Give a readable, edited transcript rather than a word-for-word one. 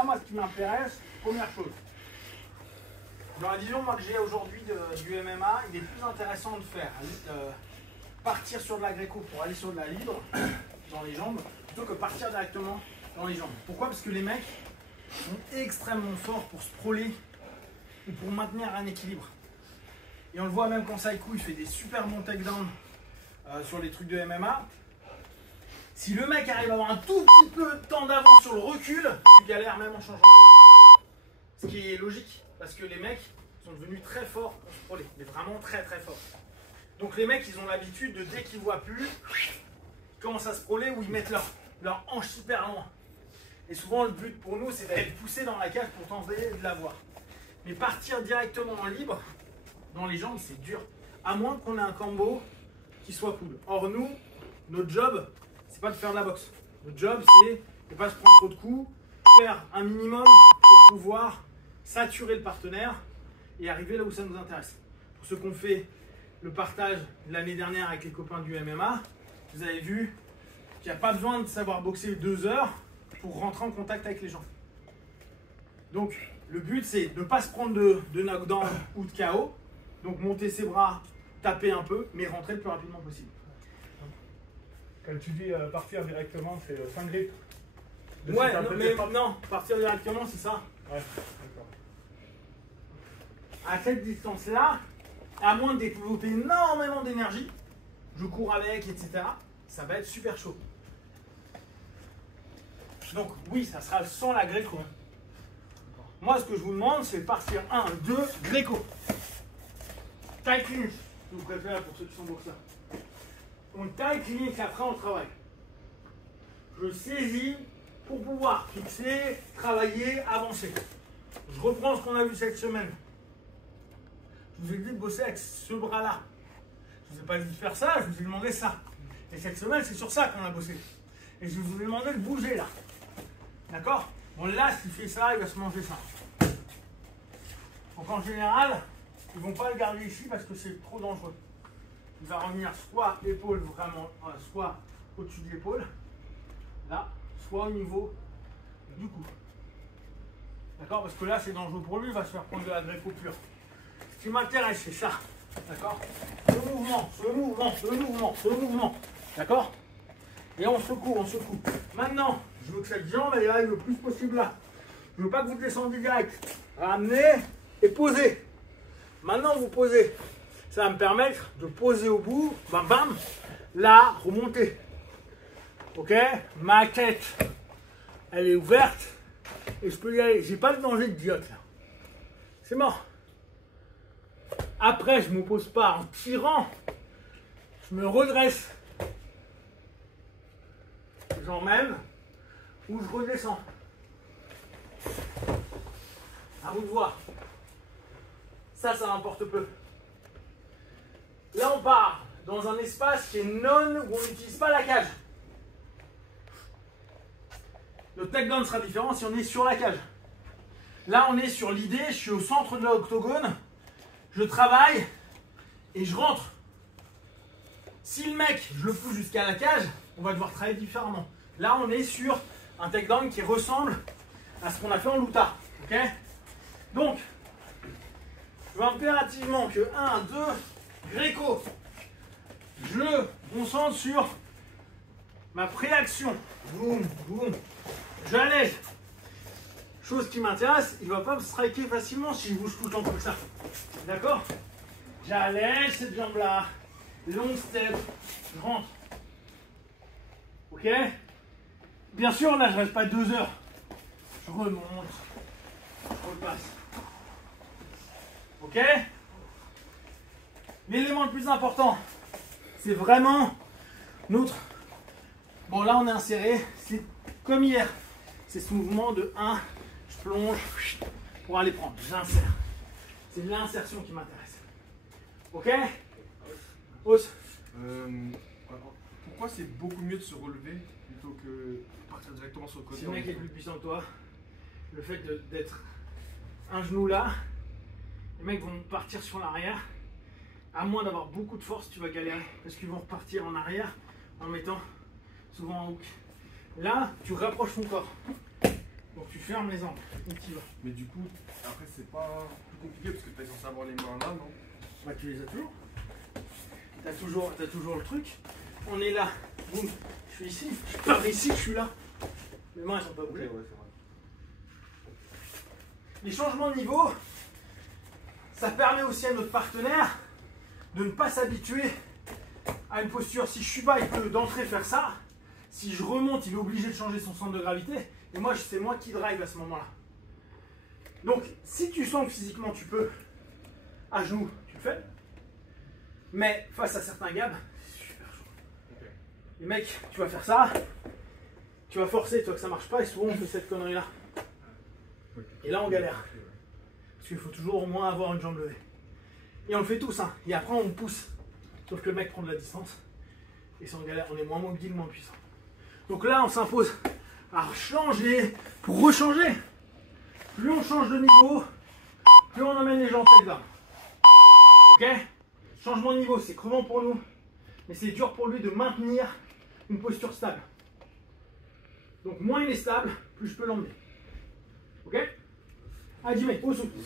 Là, moi, ce qui m'intéresse, première chose, dans la vision moi, que j'ai aujourd'hui du MMA, il est plus intéressant de faire partir sur de la gréco pour aller sur de la libre dans les jambes, plutôt que partir directement dans les jambes. Pourquoi? Parce que les mecs sont extrêmement forts pour sprawler ou pour maintenir un équilibre. Et on le voit même quand Saikou il fait des super bons takedowns sur les trucs de MMA. Si le mec arrive à avoir un tout petit peu de temps d'avance sur le recul, tu galères même en changeant d'angle. Ce qui est logique, parce que les mecs sont devenus très forts pour sprawler, mais vraiment très très forts. Donc les mecs, ils ont l'habitude de, dès qu'ils voient plus, ils commencent à sprawler ou ils mettent leur hanche super loin. Et souvent, le but pour nous, c'est d'aller pousser dans la cage pour tenter de l'avoir. Mais partir directement en libre, dans les jambes, c'est dur. À moins qu'on ait un combo qui soit cool. Or, nous, notre job, c'est pas de faire de la boxe. Notre job, c'est de ne pas se prendre trop de coups, faire un minimum pour pouvoir saturer le partenaire et arriver là où ça nous intéresse. Pour ceux qu'on fait le partage l'année dernière avec les copains du MMA, vous avez vu qu'il n'y a pas besoin de savoir boxer 2 heures pour rentrer en contact avec les gens. Donc, le but, c'est de ne pas se prendre de knockdown ou de KO. Donc, monter ses bras, taper un peu, mais rentrer le plus rapidement possible. Quand tu dis partir directement, c'est 5 grips. Ouais, non, partir directement, c'est ça. Ouais, d'accord. À cette distance-là, à moins de développer énormément d'énergie, je cours avec, etc., ça va être super chaud. Donc oui, ça sera sans la gréco. Moi, ce que je vous demande, c'est de partir 1, 2, gréco. Taille clinique, si vous préférez pour ceux qui sont boxeurs. On taille clinique, après on travaille. Je saisis pour pouvoir fixer, travailler, avancer. Je reprends ce qu'on a vu cette semaine. Je vous ai dit de bosser avec ce bras-là. Je ne vous ai pas dit de faire ça, je vous ai demandé ça. Et cette semaine, c'est sur ça qu'on a bossé. Et je vous ai demandé de bouger là. D'accord? Bon, là, s'il fait ça, il va se manger ça. Donc en général, ils ne vont pas le garder ici parce que c'est trop dangereux. Il va revenir soit épaule vraiment, soit au-dessus de l'épaule, là, soit au niveau du cou. D'accord? Parce que là, c'est dangereux pour lui, il va se faire prendre de la gréco pure. Ce qui m'intéresse, c'est ça. D'accord? Ce mouvement, ce mouvement, ce mouvement, ce mouvement. D'accord? Et on secoue, on secoue. Maintenant, je veux que cette jambe elle aille le plus possible là. Je ne veux pas que vous descendiez direct. Ramenez et posez. Maintenant, vous posez. Ça va me permettre de poser au bout, bam bam, là, remonter. Ok? Ma tête, elle est ouverte et je peux y aller. J'ai pas de danger de diote là. C'est mort. Après, je ne m'oppose pas en tirant. Je me redresse. J'emmène ou je redescends. À vous de voir. Ça m'importe peu. Là, on part dans un espace qui est non, où on n'utilise pas la cage. Le takedown sera différent si on est sur la cage. Là, on est sur l'idée, je suis au centre de l'octogone, je travaille et je rentre. Si le mec, je le pousse jusqu'à la cage, on va devoir travailler différemment. Là, on est sur un takedown qui ressemble à ce qu'on a fait en luta. Ok? Donc, je veux impérativement que 1, 2, gréco. Je me concentre sur ma préaction. Boum, boum. J'allège. Chose qui m'intéresse, il ne va pas me striker facilement si je bouge tout le temps comme ça. D'accord? J'allège cette jambe-là. Long step. Je rentre. Ok? Bien sûr, là, je ne reste pas 2 heures. Je remonte. Je repasse. Ok? L'élément le plus important, c'est vraiment notre... Bon, là, on est inséré. C'est comme hier. C'est ce mouvement de 1, je plonge pour aller prendre. J'insère. C'est l'insertion qui m'intéresse. Ok? Hausse. Pourquoi c'est beaucoup mieux de se relever plutôt que de partir directement sur le côté? Si le mec est plus puissant que toi, le fait d'être un genou là, les mecs vont partir sur l'arrière. À moins d'avoir beaucoup de force, tu vas galérer. Parce qu'ils vont repartir en arrière en mettant souvent en hook. Là, tu rapproches ton corps. Donc tu fermes les angles et tu y vas. Mais du coup, après, c'est pas plus compliqué parce que t'es censé avoir les mains là, non? Bah tu les as toujours. T'as toujours le truc. On est là. Boum. Je suis ici. Je pars ici, je suis là. Mes mains elles sont pas bougées. Ouais, c'est vrai. Les changements de niveau, ça permet aussi à notre partenaire de ne pas s'habituer à une posture. Si je suis bas, il peut d'entrée faire ça. Si je remonte, il est obligé de changer son centre de gravité. Et moi, c'est moi qui drive à ce moment-là. Donc, si tu sens que physiquement tu peux, à genoux, tu le fais. Mais face à certains gabs, c'est super chaud. Ok. Les mecs, tu vas faire ça, tu vas forcer, toi que ça marche pas, et souvent on fait cette connerie-là. Et là, on galère. Parce qu'il faut toujours au moins avoir une jambe levée. Et on le fait tous, hein. Et après, on pousse. Sauf que le mec prend de la distance. Et si on galère, on est moins mobile, moins puissant. Donc là, on s'impose à changer pour rechanger. Plus on change de niveau, plus on emmène les gens tête là. Ok? Changement de niveau, c'est crevant pour nous. Mais c'est dur pour lui de maintenir une posture stable. Donc moins il est stable, plus je peux l'emmener. Ok? Hajime, au souple.